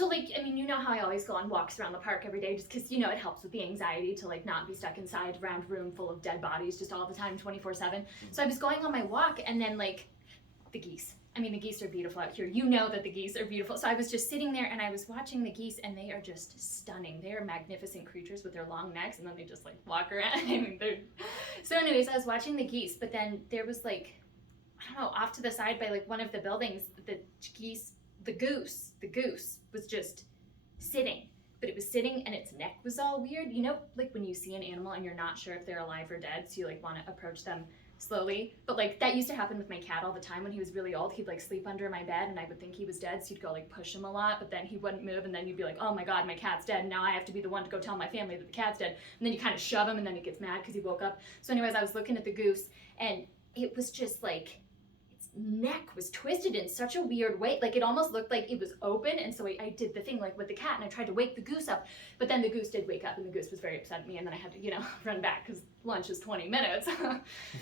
So, like, I mean, you know how I always go on walks around the park every day just because, it helps with the anxiety to, like, not be stuck inside around a room full of dead bodies just all the time, 24/7. So I was going on my walk, and then, like, the geese. I mean, the geese are beautiful out here. You know that the geese are beautiful. So I was just sitting there, and I was watching the geese, and they are just stunning. They are magnificent creatures with their long necks, and then they just, like, walk around. I mean, they're... So anyways, I was watching the geese, but then there was, like, I don't know, off to the side by, like, one of the buildings, the goose was just sitting, but it was sitting and its neck was all weird. Like when you see an animal and you're not sure if they're alive or dead, so you like want to approach them slowly. But like that used to happen with my cat all the time. When he was really old, he'd like sleep under my bed and I would think he was dead, so you'd go like push him a lot, but then he wouldn't move, and then you'd be like, oh my god, my cat's dead, and now I have to be the one to go tell my family that the cat's dead. And then you kind of shove him, and then he gets mad because he woke up. So anyways, I was looking at the goose, and it was just like, neck was twisted in such a weird way. Like it almost looked like it was open, and so I did the thing like with the cat, and I tried to wake the goose up, but then the goose did wake up, and the goose was very upset at me, and then I had to run back because lunch is 20 minutes.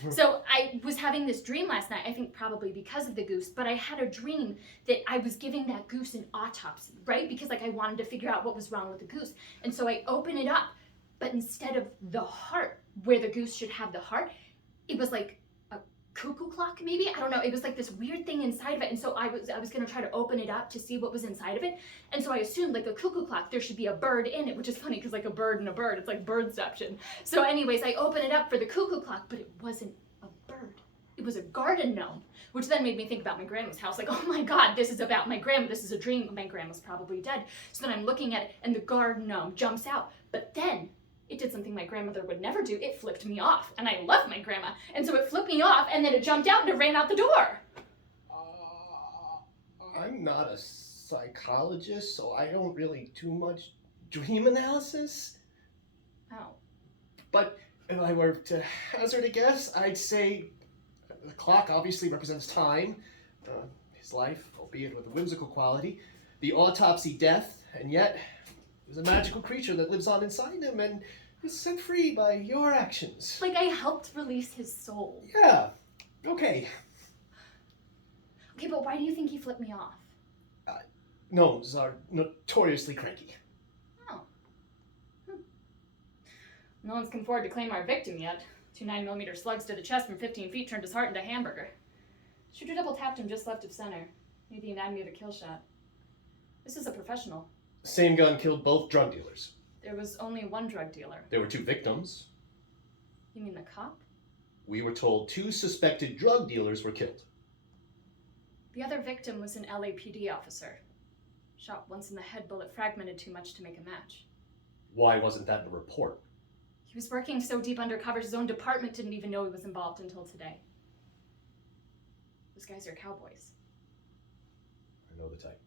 So I was having this dream last night, I think probably because of the goose, but I had a dream that I was giving that goose an autopsy, right? Because like I wanted to figure out what was wrong with the goose, and so I open it up, but instead of the heart where the goose should have the heart, it was like cuckoo clock, maybe, I don't know, it was like this weird thing inside of it. And so I was gonna try to open it up to see what was inside of it, and so I assumed like a cuckoo clock there should be a bird in it, which is funny because like a bird and a bird, it's like birdception. So anyways, I open it up for the cuckoo clock, but it wasn't a bird, it was a garden gnome, which then made me think about my grandma's house, like, oh my god, this is about my grandma, this is a dream, my grandma's probably dead. So then I'm looking at it and the garden gnome jumps out, but then it did something my grandmother would never do. It flipped me off, and I love my grandma. And so it flipped me off, and then it jumped out and it ran out the door. I'm not a psychologist, so I don't really do much dream analysis. Oh. But if I were to hazard a guess, I'd say the clock obviously represents time, his life, albeit with a whimsical quality, the autopsy death, and yet there's a magical creature that lives on inside him and is set free by your actions. Like I helped release his soul. Yeah, okay. Okay, but why do you think he flipped me off? Gnomes are notoriously cranky. Oh. No one's come forward to claim our victim yet. 2 9mm slugs to the chest from 15 feet turned his heart into hamburger. Shooter double tapped him just left of center. Knew the anatomy of a kill shot. This is a professional. Same gun killed both drug dealers. There was only one drug dealer. There were 2 victims. You mean the cop? We were told 2 suspected drug dealers were killed. The other victim was an LAPD officer. Shot once in the head, bullet fragmented too much to make a match. Why wasn't that in the report? He was working so deep undercover, his own department didn't even know he was involved until today. Those guys are cowboys. I know the type.